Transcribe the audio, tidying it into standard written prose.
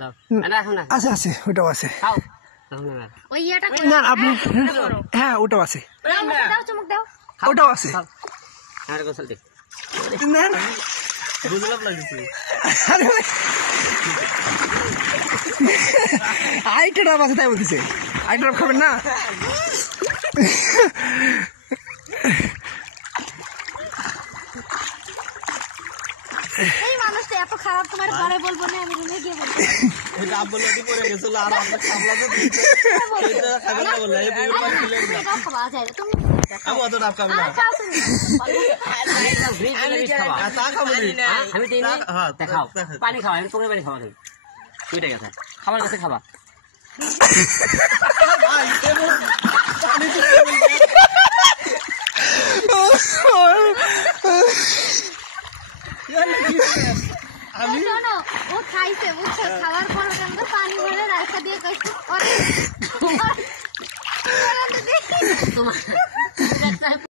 দাও এটা এখন না আছে আছে ওটাও আছে খাও এখন না ওই ইয়াটা না আপনি হ্যাঁ ওটাও আছে দাও চুমুক দাও ওটাও আছে আর গোসল দে নেন বুঝলাম লাগছে আরে ভাই আইটা ডাব আছে তাই বলতেছে আইটা ডাব খাবেন না এই মানুষটা এত খারাপ তোমার পরে বলবো না আমি রুমে গিয়ে বলবো এই ডাব বলে দি পড়ে গেছিল আর আমরা খাবলা তো দিতে এটা খাবে না বলে এই বিড়ি খেলে না এটা খাওয়া যায় তুমি আমি অত ডাব খাবো না খাও তুমি তা খাবো না আমি দিই হ্যাঁ দেখাও পানি খাও আমি তোকে পানি খাওয়া দেই দুইটা গেছে খাবার কাছে খাবা ভাই এমন পানি আমি শোনো ও খাইছে বুঝছো খাওয়ার পর ওখানে পানি ভরে রাস্তা দিয়ে কইছে তোমার